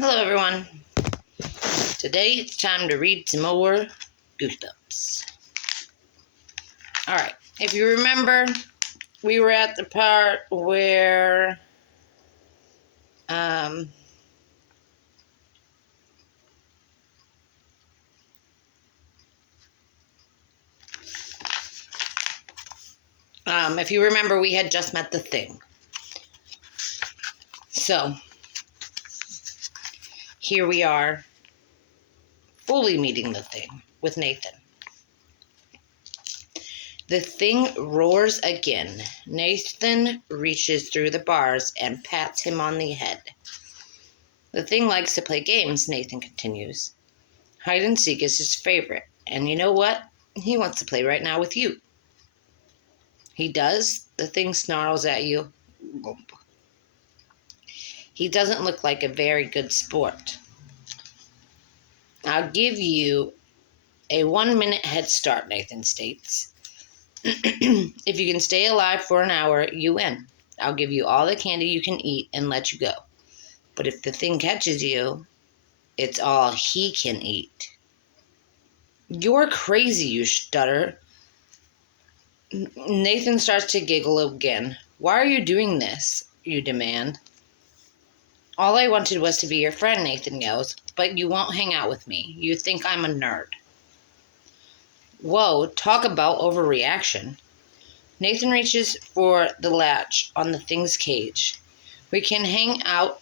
Hello everyone. Today it's time to read some more Goosebumps. Alright, if you remember, we were at the part where if you remember, we had just met the Thing. So, here we are, fully meeting the Thing with Nathan. The Thing roars again. Nathan reaches through the bars and pats him on the head. The Thing likes to play games, Nathan continues. Hide and seek is his favorite, and you know what? He wants to play right now with you. He does? The Thing snarls at you. He doesn't look like a very good sport. I'll give you a 1-minute head start, Nathan states. If you can stay alive for an hour, you win. I'll give you all the candy you can eat and let you go. But if the Thing catches you, it's all he can eat. You're crazy, you stutter. Nathan starts to giggle again. Why are you doing this? You demand. All I wanted was to be your friend, Nathan yells, but you won't hang out with me. You think I'm a nerd. Whoa, talk about overreaction. Nathan reaches for the latch on the Thing's cage. We can hang out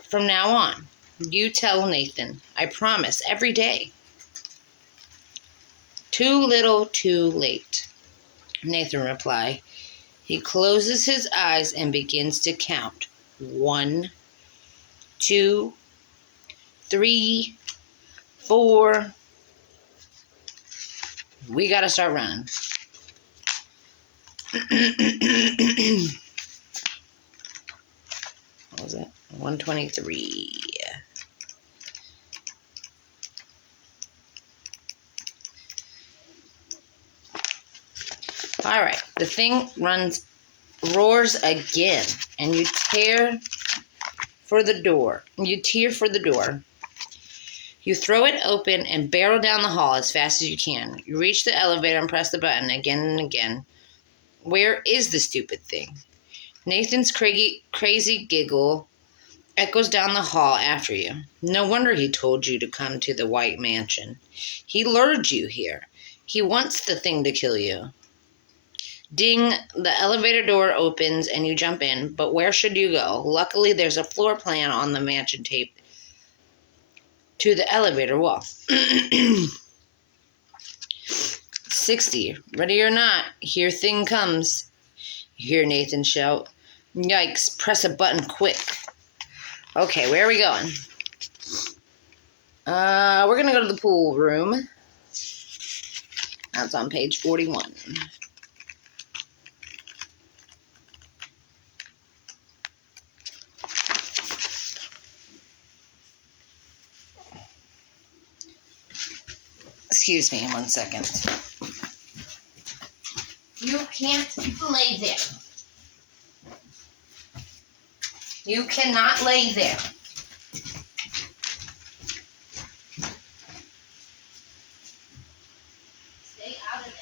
from now on. You tell Nathan. I promise, every day. Too little, too late, Nathan replied. He closes his eyes and begins to count. 1, 2, 3, 4. We gotta start running. What was it? 123. All right, the Thing roars again, and you tear for the door. You throw it open and barrel down the hall as fast as you can. You reach the elevator and press the button again and again. Where is the stupid Thing? Nathan's crazy giggle echoes down the hall after you. No wonder he told you to come to the White Mansion. He lured you here. He wants the Thing to kill you. Ding, the elevator door opens and you jump in, but where should you go? Luckily, there's a floor plan on the mansion taped to the elevator wall. 60. Ready or not, here Thing comes. You hear Nathan shout. Yikes, press a button quick. Okay, where are we going? We're going to go to the pool room. That's on page 41. Excuse me 1 second. You can't lay there. You cannot lay there. Stay out of that.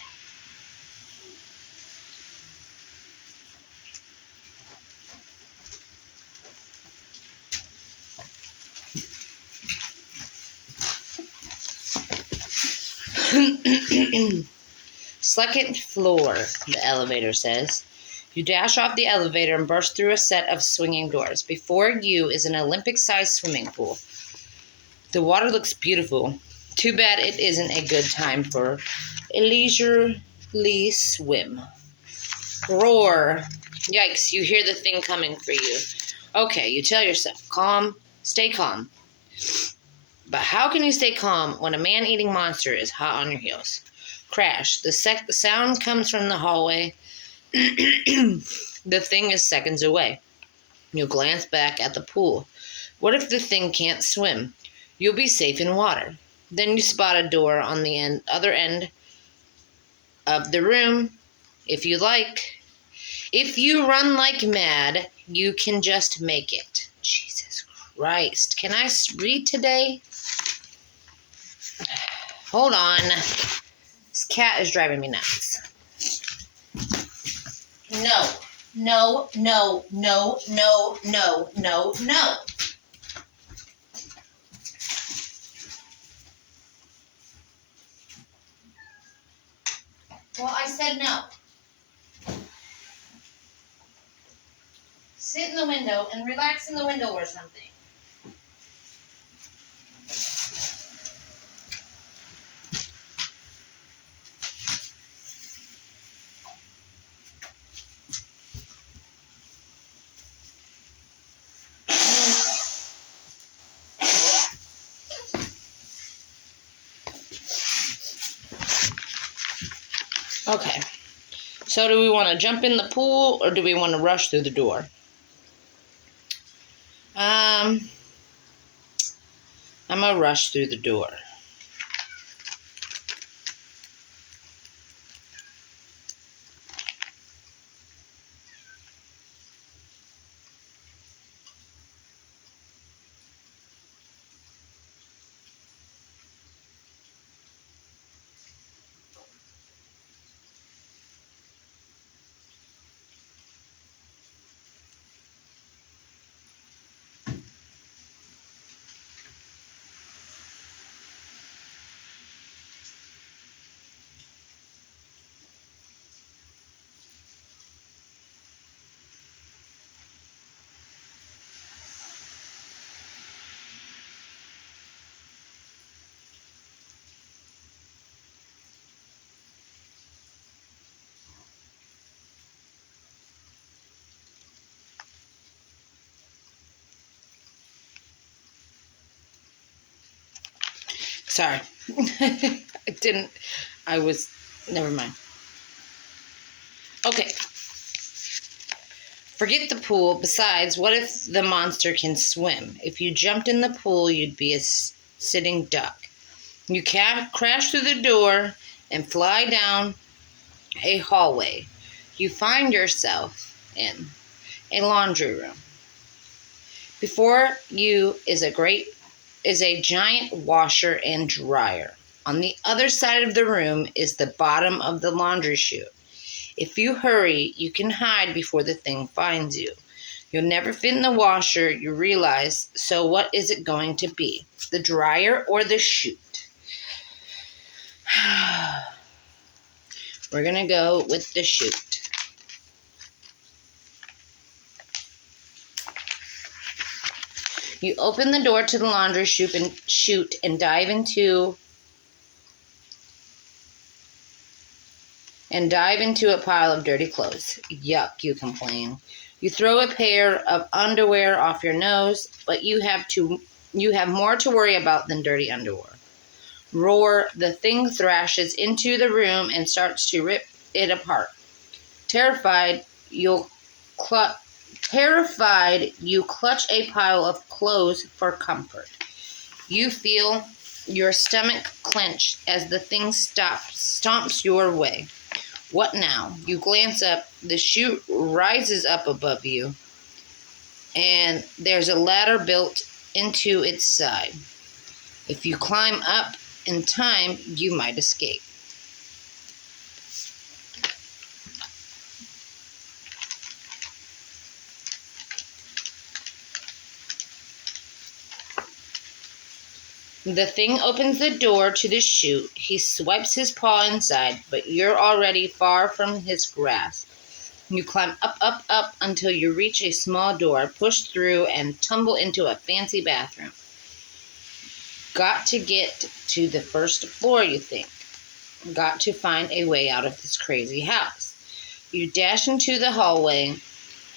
Second floor, the elevator says. You dash off the elevator and burst through a set of swinging doors. Before you is an Olympic-sized swimming pool. The water looks beautiful. Too bad it isn't a good time for a leisurely swim. Roar. Yikes, you hear the Thing coming for you. Okay, you tell yourself, stay calm. But how can you stay calm when a man-eating monster is hot on your heels? Crash. The sound comes from the hallway. The Thing is seconds away. You glance back at the pool. What if the Thing can't swim? You'll be safe in water. Then you spot a door on the other end of the room. If you run like mad, you can just make it. Jesus Christ. Christ. Can I read today? Hold on. This cat is driving me nuts. No. No, no, no, no, no, no, no. Well, I said no. Sit in the window and relax in the window or something. Okay. So do we want to jump in the pool or do we want to rush through the door? I'm going to rush through the door. Sorry. Never mind. Okay. Forget the pool. Besides, what if the monster can swim? If you jumped in the pool, you'd be a sitting duck. You crash through the door and fly down a hallway. You find yourself in a laundry room. Before you is a giant washer and dryer. On the other side of the room is the bottom of the laundry chute. If you hurry, you can hide before the thing finds you. You'll never fit in the washer, you realize, so what is it going to be? The dryer or the chute? We're going to go with the chute. You open the door to the laundry chute and dive into a pile of dirty clothes. Yuck, you complain. You throw a pair of underwear off your nose, but you have more to worry about than dirty underwear. Roar, the thing thrashes into the room and starts to rip it apart. Terrified, you clutch a pile of clothes for comfort. You feel your stomach clench as the thing stomps your way. What now? You glance up, the chute rises up above you, and there's a ladder built into its side. If you climb up in time, you might escape. The thing opens the door to the chute. He swipes his paw inside, but you're already far from his grasp. You climb up, up, up until you reach a small door, push through, and tumble into a fancy bathroom. Got to get to the first floor, you think. Got to find a way out of this crazy house. You dash into the hallway.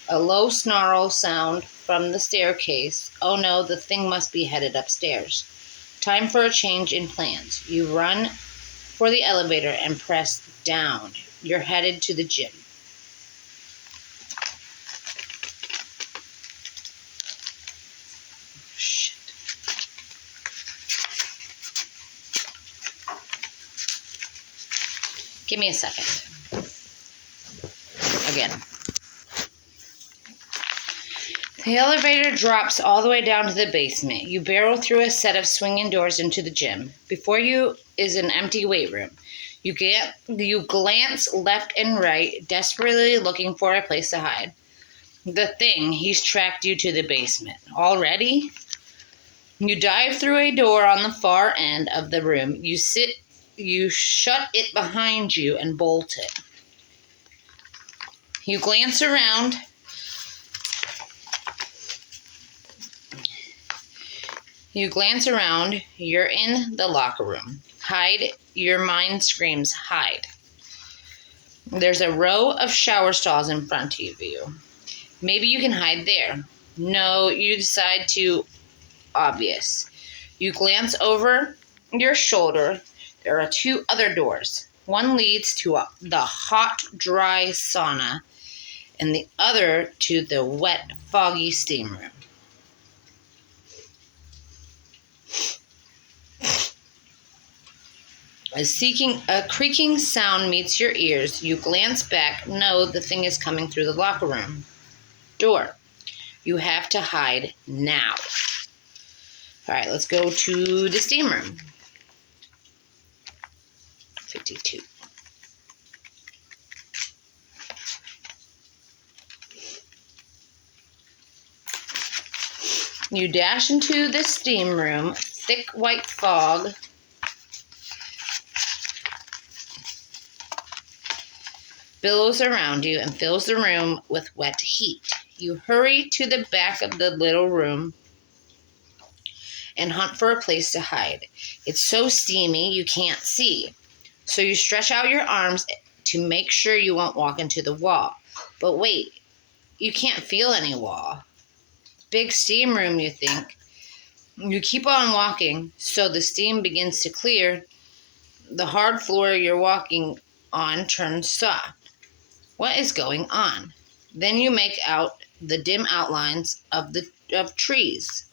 A low snarl sound from the staircase. Oh no, the thing must be headed upstairs. Time for a change in plans. You run for the elevator and press down. You're headed to the gym. Shit. Give me a second. Again. The elevator drops all the way down to the basement. You barrel through a set of swinging doors into the gym. Before you is an empty weight room. You glance left and right, desperately looking for a place to hide. The thing, he's tracked you to the basement. Already? You dive through a door on the far end of the room. You shut it behind you and bolt it. You glance around. You're in the locker room. Hide. Your mind screams, hide. There's a row of shower stalls in front of you. Maybe you can hide there. No, you decide to obvious. You glance over your shoulder. There are 2 other doors. One leads to the hot, dry sauna, and the other to the wet, foggy steam room. A creaking sound meets your ears. You glance back. No, the thing is coming through the locker room door. You have to hide now. All right, let's go to the steam room. 52. You dash into the steam room. Thick white fog billows around you and fills the room with wet heat. You hurry to the back of the little room and hunt for a place to hide. It's so steamy you can't see. So you stretch out your arms to make sure you won't walk into the wall. But wait, you can't feel any wall. Big steam room, you think. You keep on walking, so the steam begins to clear. The hard floor you're walking on turns soft. What is going on? Then you make out the dim outlines of trees.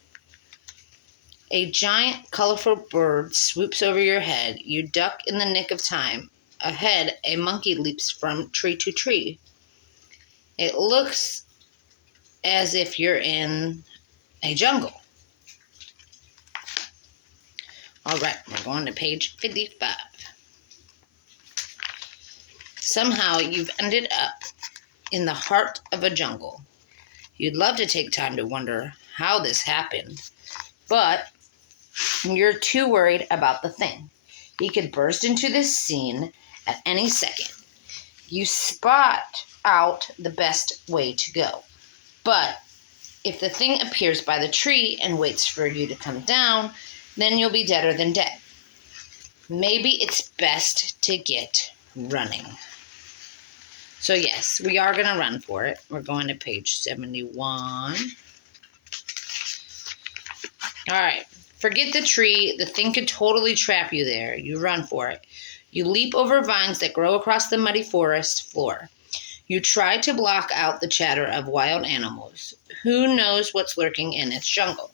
A giant, colorful bird swoops over your head. You duck in the nick of time. Ahead, a monkey leaps from tree to tree. It looks as if you're in a jungle. All right, we're going to page 55. Somehow you've ended up in the heart of a jungle. You'd love to take time to wonder how this happened, but you're too worried about the thing. He could burst into this scene at any second. You spot out the best way to go. But if the thing appears by the tree and waits for you to come down, then you'll be deader than dead. Maybe it's best to get running. So yes, we are going to run for it. We're going to page 71. All right. Forget the tree. The thing could totally trap you there. You run for it. You leap over vines that grow across the muddy forest floor. You try to block out the chatter of wild animals. Who knows what's lurking in its jungle?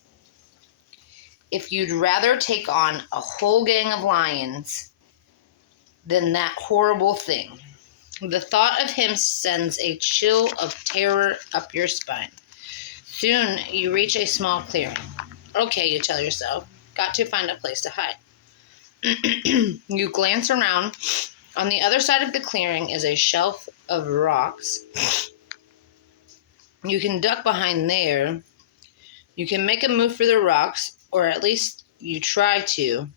If you'd rather take on a whole gang of lions than that horrible thing. The thought of him sends a chill of terror up your spine. Soon you reach a small clearing. Okay, you tell yourself, got to find a place to hide. You glance around. On the other side of the clearing is a shelf of rocks. You can duck behind there. You can make a move for the rocks, or at least you try to.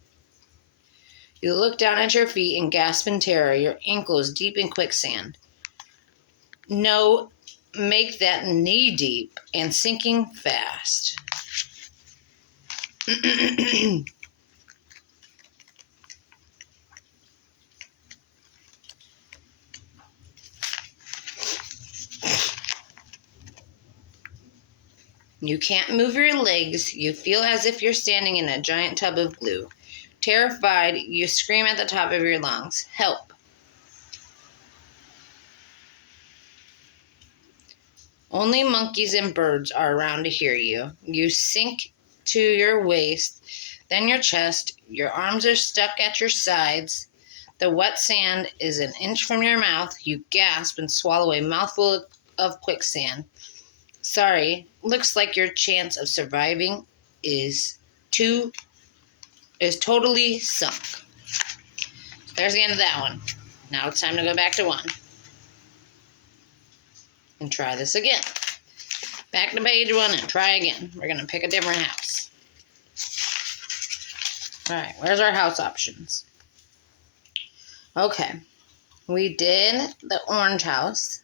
You look down at your feet and gasp in terror, your ankles deep in quicksand. No, make that knee deep and sinking fast. You can't move your legs. You feel as if you're standing in a giant tub of glue. Terrified, you scream at the top of your lungs, help. Only monkeys and birds are around to hear you. You sink to your waist, then your chest. Your arms are stuck at your sides. The wet sand is an inch from your mouth. You gasp and swallow a mouthful of quicksand. Sorry, looks like your chance of surviving is totally sunk. So there's the end of that one. Now it's time to go back to 1. And try this again. Back to page 1 and try again. We're going to pick a different house. Alright, where's our house options? Okay. We did the orange house.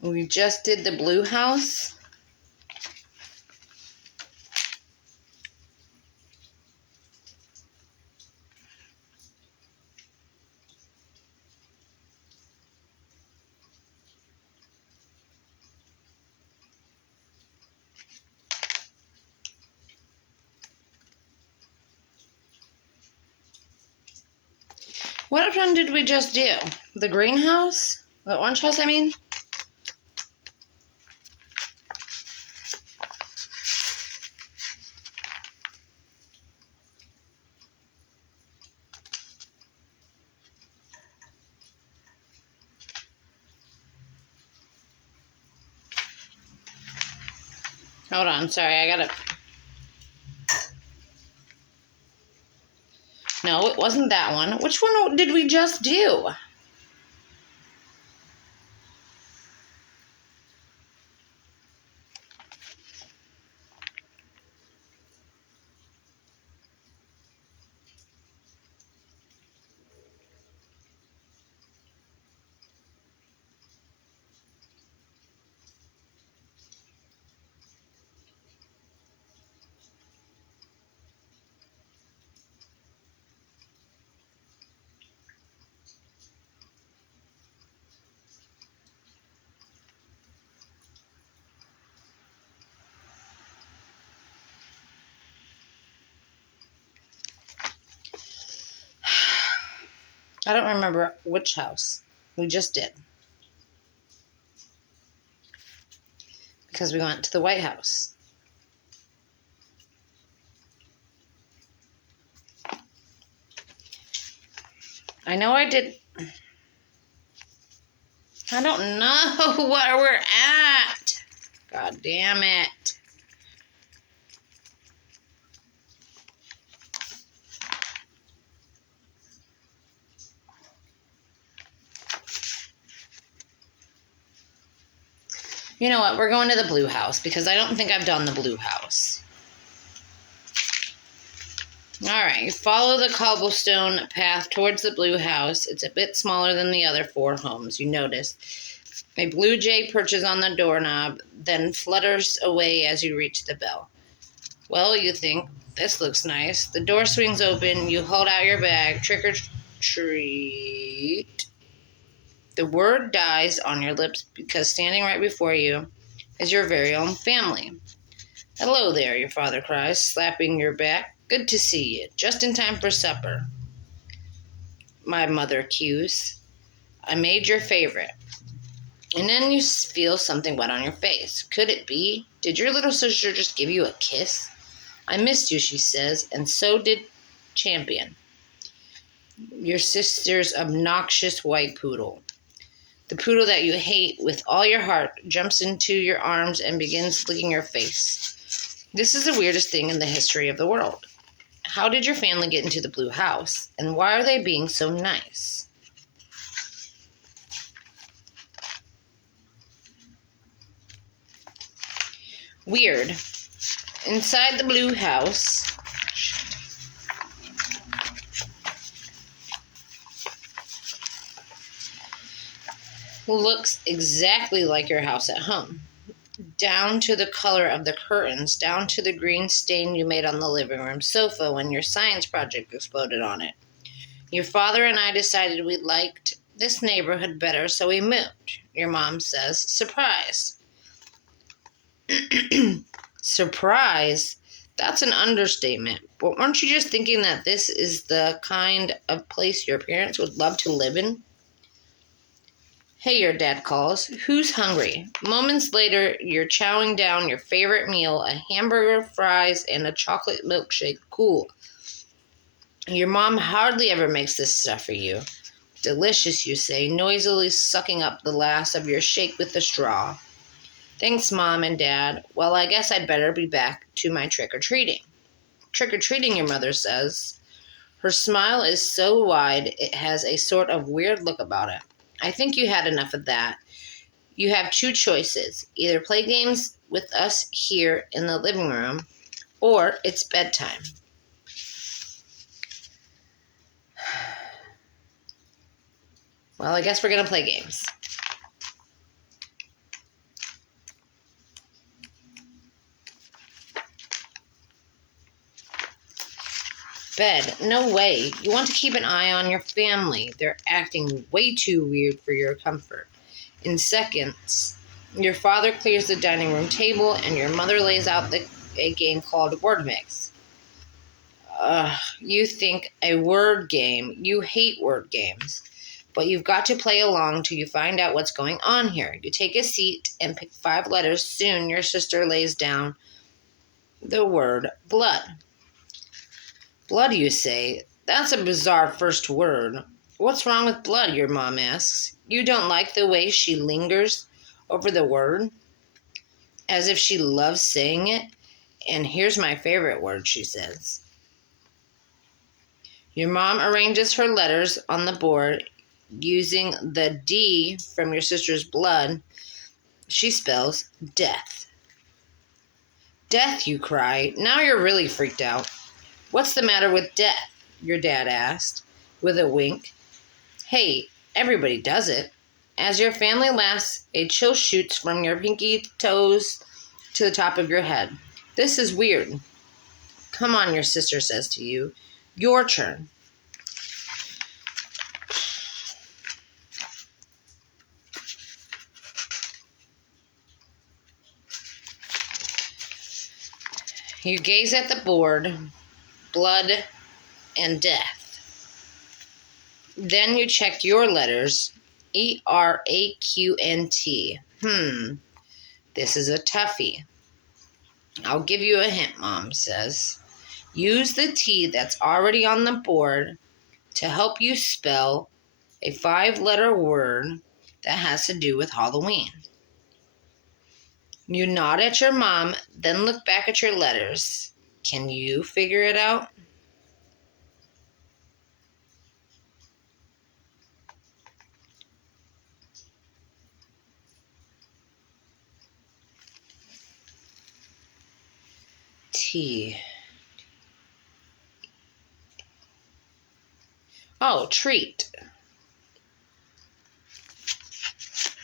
We just did the blue house. What one did we just do? The greenhouse? The orange house, I mean? Hold on, sorry, I gotta... No, it wasn't that one. Which one did we just do? I don't remember which house we just did. Because we went to the White House. I know I did. I don't know where we're at. God damn it. You know what? We're going to the blue house because I don't think I've done the blue house. Alright, you follow the cobblestone path towards the blue house. It's a bit smaller than the other 4 homes, you notice. A blue jay perches on the doorknob, then flutters away as you reach the bell. Well, you think, this looks nice. The door swings open, you hold out your bag, trick or treat. The word dies on your lips because standing right before you is your very own family. Hello there, your father cries, slapping your back. Good to see you. Just in time for supper. My mother cues. I made your favorite. And then you feel something wet on your face. Could it be? Did your little sister just give you a kiss? I missed you, she says, and so did Champion, your sister's obnoxious white poodle. The poodle that you hate with all your heart jumps into your arms and begins licking your face. This is the weirdest thing in the history of the world. How did your family get into the blue house? And why are they being so nice? Weird. Inside the blue house, looks exactly like your house at home. Down to the color of the curtains, down to the green stain you made on the living room sofa when your science project exploded on it. Your father and I decided we liked this neighborhood better, so we moved. Your mom says, surprise. Surprise? That's an understatement. But weren't you just thinking that this is the kind of place your parents would love to live in? Hey, your dad calls. Who's hungry? Moments later, you're chowing down your favorite meal, a hamburger, fries, and a chocolate milkshake. Cool. Your mom hardly ever makes this stuff for you. Delicious, you say, noisily sucking up the last of your shake with a straw. Thanks, Mom and Dad. Well, I guess I'd better be back to my trick-or-treating. Trick-or-treating, your mother says. Her smile is so wide it has a sort of weird look about it. I think you had enough of that. You have two choices. Either play games with us here in the living room, or it's bedtime. Well, I guess we're going to play games. Bed. No way. You want to keep an eye on your family. They're acting way too weird for your comfort. In seconds, your father clears the dining room table and your mother lays out a game called Word Mix. You think a word game. You hate word games. But you've got to play along till you find out what's going on here. You take a seat and pick 5 letters. Soon your sister lays down the word blood. Blood, you say? That's a bizarre first word. What's wrong with blood? Your mom asks. You don't like the way she lingers over the word? As if she loves saying it. And here's my favorite word, she says. Your mom arranges her letters on the board using the D from your sister's blood. She spells death. Death, you cry. Now you're really freaked out. What's the matter with death? Your dad asked, with a wink. Hey, everybody does it. As your family laughs, a chill shoots from your pinky toes to the top of your head. This is weird. Come on, your sister says to you. Your turn. You gaze at the board, blood and death. Then you check your letters, ERAQNT. This is a toughie. I'll give you a hint, Mom says. Use the T that's already on the board to help you spell a 5-letter word that has to do with Halloween. You nod at your mom, then look back at your letters. Can you figure it out? T. Oh, treat.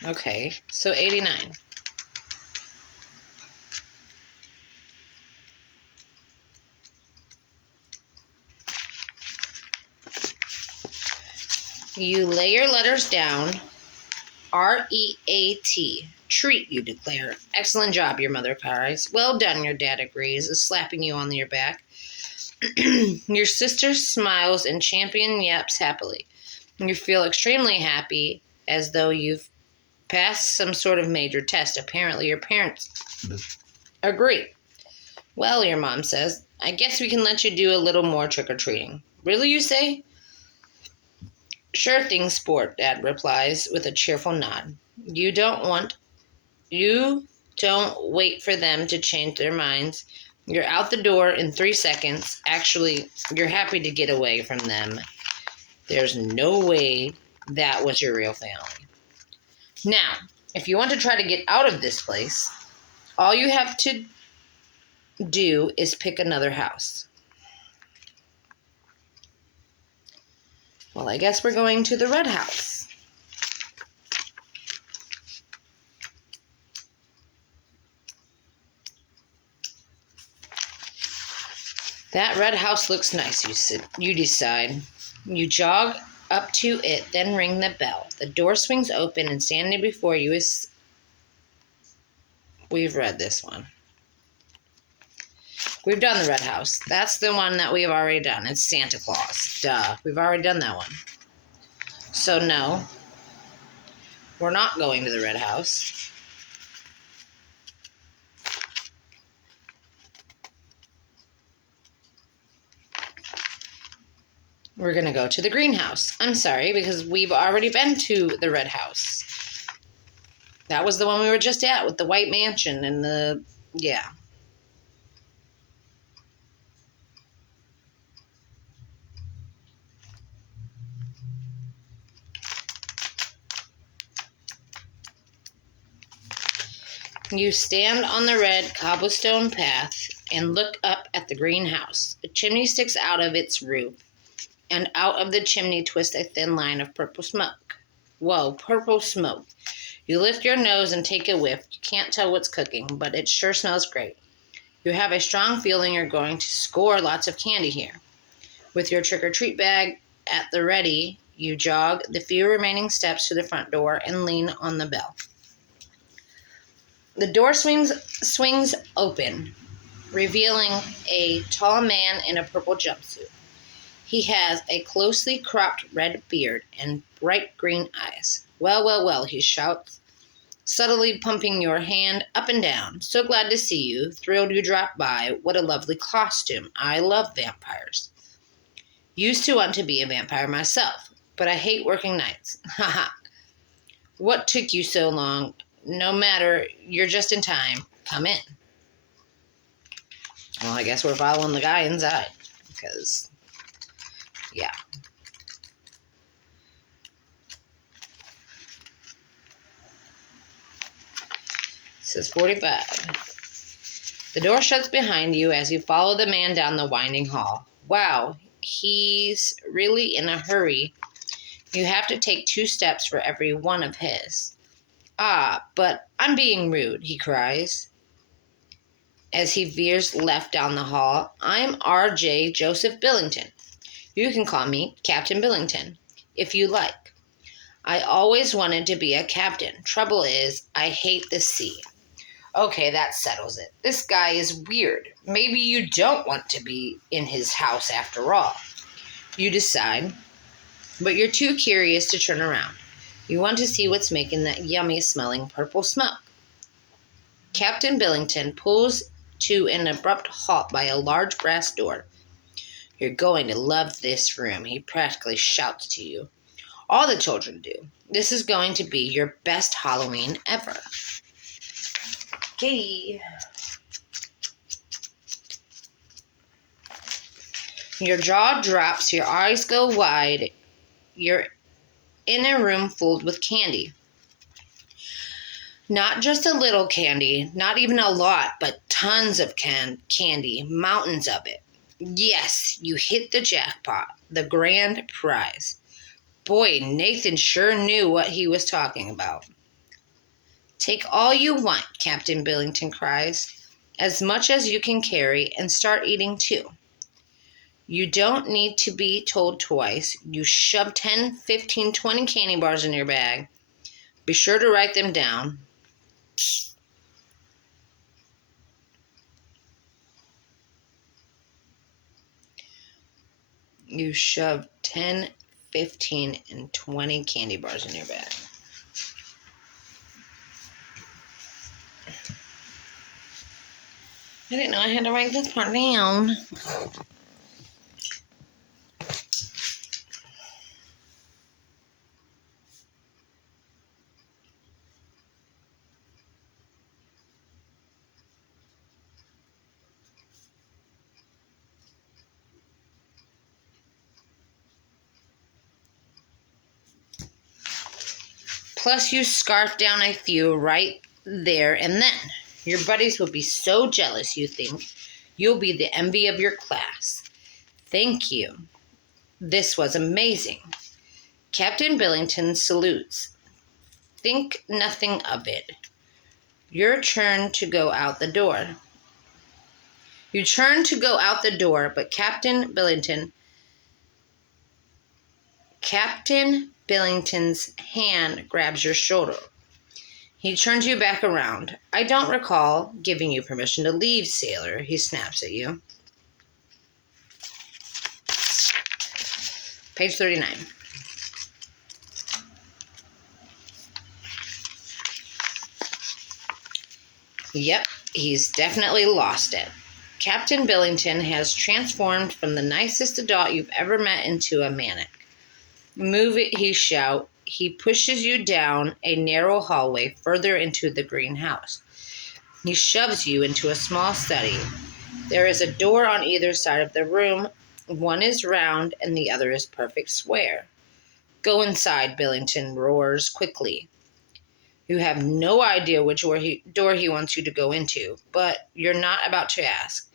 Okay, so 89. You lay your letters down. R-E-A-T. Treat, you declare. Excellent job, your mother cries. Well done, your dad agrees, slapping you on your back. Your sister smiles and Champion yaps happily. You feel extremely happy, as though you've passed some sort of major test. Apparently, your parents agree. Well, your mom says, I guess we can let you do a little more trick-or-treating. Really, you say? Sure thing, sport, Dad replies with a cheerful nod. You don't wait for them to change their minds. You're out the door in 3 seconds. Actually, you're happy to get away from them. There's no way that was your real family. Now, if you want to try to get out of this place, all you have to do is pick another house. Well, I guess we're going to the red house. That red house looks nice, you decide. You jog up to it, then ring the bell. The door swings open, and standing before you is... We've read this one. We've done the red house. That's the one that we've already done. It's Santa Claus. Duh. We've already done that one. So no, we're not going to the red house. We're going to go to the greenhouse. I'm sorry, because we've already been to the red house. That was the one we were just at with the white mansion and the, yeah. You stand on the red cobblestone path and look up at the greenhouse. A chimney sticks out of its roof, and out of the chimney twists a thin line of purple smoke. Whoa, purple smoke. You lift your nose and take a whiff. You can't tell what's cooking, but it sure smells great. You have a strong feeling you're going to score lots of candy here. With your trick-or-treat bag at the ready, you jog the few remaining steps to the front door and lean on the bell. The door swings open, revealing a tall man in a purple jumpsuit. He has a closely cropped red beard and bright green eyes. Well, well, well, he shouts, subtly pumping your hand up and down. So glad to see you. Thrilled you dropped by. What a lovely costume. I love vampires. Used to want to be a vampire myself, but I hate working nights. Haha. What took you so long? No matter, you're just in time. Come in. Well, I guess we're following the guy inside. Because, yeah. It says 45. The door shuts behind you as you follow the man down the winding hall. Wow, he's really in a hurry. You have to take 2 steps for every one of his. Ah, but I'm being rude, he cries as he veers left down the hall. I'm R.J. Joseph Billington. You can call me Captain Billington, if you like. I always wanted to be a captain. Trouble is, I hate the sea. Okay, that settles it. This guy is weird. Maybe you don't want to be in his house after all. You decide, but you're too curious to turn around. You want to see what's making that yummy-smelling purple smoke. Captain Billington pulls to an abrupt halt by a large brass door. You're going to love this room, he practically shouts to you. All the children do. This is going to be your best Halloween ever. Okay. Your jaw drops, your eyes go wide. You're in a room filled with candy. Not just a little candy, not even a lot, but tons of candy, mountains of it. Yes, you hit the jackpot, the grand prize. Boy, Nathan sure knew what he was talking about. Take all you want, Captain Billington cries, as much as you can carry, and start eating too. You don't need to be told twice. You shove 10, 15, 20 candy bars in your bag. Be sure to write them down. You shove 10, 15, and 20 candy bars in your bag. I didn't know I had to write this part down. Plus, you scarf down a few right there and then. Your buddies will be so jealous, you think. You'll be the envy of your class. Thank you. This was amazing. Captain Billington salutes. Think nothing of it. Your turn to go out the door. You turn to go out the door, but Captain Billington's hand grabs your shoulder. He turns you back around. I don't recall giving you permission to leave, sailor, he snaps at you. Page 39. Yep, he's definitely lost it. Captain Billington has transformed from the nicest adult you've ever met into a maniac. Move it, he shouts, he pushes you down a narrow hallway further into the greenhouse. He shoves you into a small study. There is a door on either side of the room. One is round and the other is perfect square. Go inside, Billington roars quickly. You have no idea which door he wants you to go into, but you're not about to ask.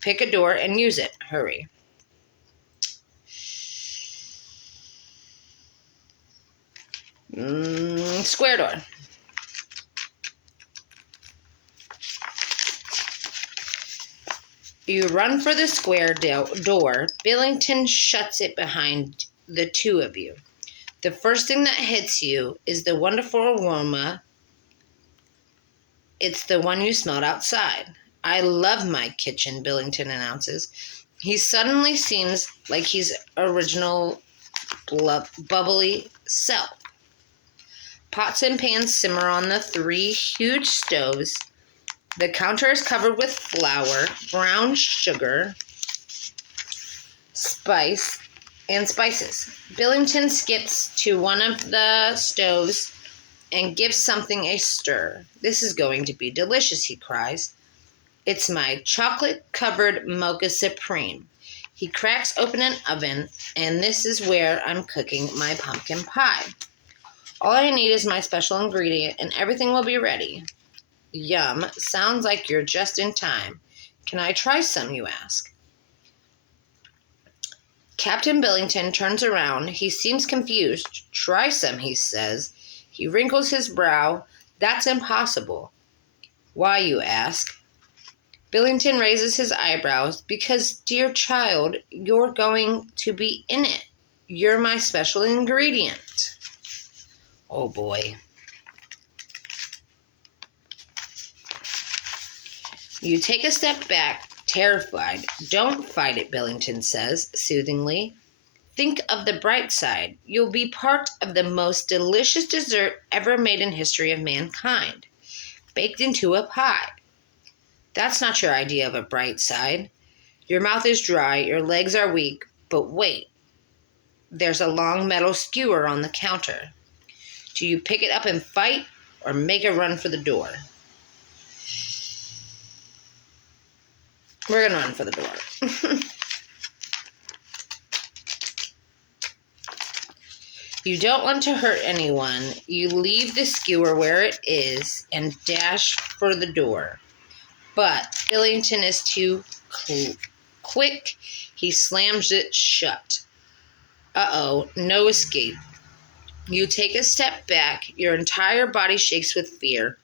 Pick a door and use it. Hurry. Square door. You run for the square door. Billington shuts it behind the two of you. The first thing that hits you is the wonderful aroma. It's the one you smelled outside. I love my kitchen, Billington announces. He suddenly seems like his original bubbly self. Pots and pans simmer on the 3 huge stoves. The counter is covered with flour, brown sugar, spices. Billington skips to one of the stoves and gives something a stir. This is going to be delicious, he cries. It's my chocolate-covered mocha supreme. He cracks open an oven, and this is where I'm cooking my pumpkin pie. All I need is my special ingredient, and everything will be ready. Yum, sounds like you're just in time. Can I try some, you ask? Captain Billington turns around. He seems confused. Try some, he says. He wrinkles his brow. That's impossible. Why, you ask? Billington raises his eyebrows. Because, dear child, you're going to be in it. You're my special ingredient. Oh, boy. You take a step back, terrified. Don't fight it, Billington says, soothingly. Think of the bright side. You'll be part of the most delicious dessert ever made in history of mankind, baked into a pie. That's not your idea of a bright side. Your mouth is dry, your legs are weak, but wait. There's a long metal skewer on the counter. Do you pick it up and fight, or make a run for the door? We're going to run for the door. You don't want to hurt anyone. You leave the skewer where it is and dash for the door. But Billington is too quick. He slams it shut. Uh-oh, no escape. You take a step back. Your entire body shakes with fear.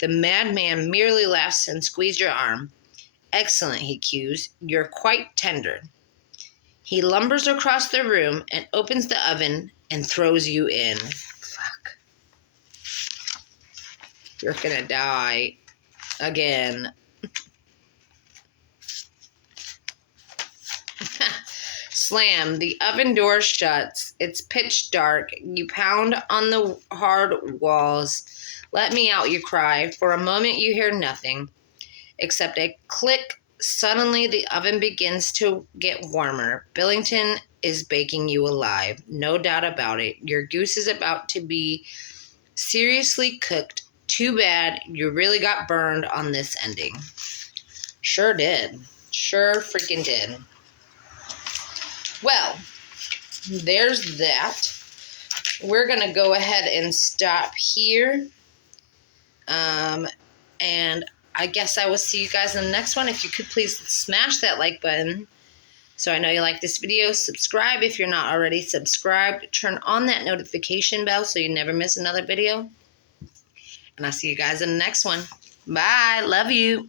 The madman merely laughs and squeezes your arm. Excellent, he cues. You're quite tender. He lumbers across the room and opens the oven and throws you in. Fuck. You're gonna die. Again. Slam. The oven door shuts. It's pitch dark. You pound on the hard walls. Let me out, you cry. For a moment you hear nothing except a click. Suddenly the oven begins to get warmer. Billington is baking you alive. No doubt about it. Your goose is about to be seriously cooked. Too bad you really got burned on this ending. Sure did. Sure freaking did. Well, there's that. We're going to go ahead and stop here. And I guess I will see you guys in the next one. If you could please smash that like button so I know you like this video. Subscribe if you're not already subscribed. Turn on that notification bell so you never miss another video. And I'll see you guys in the next one. Bye. Love you.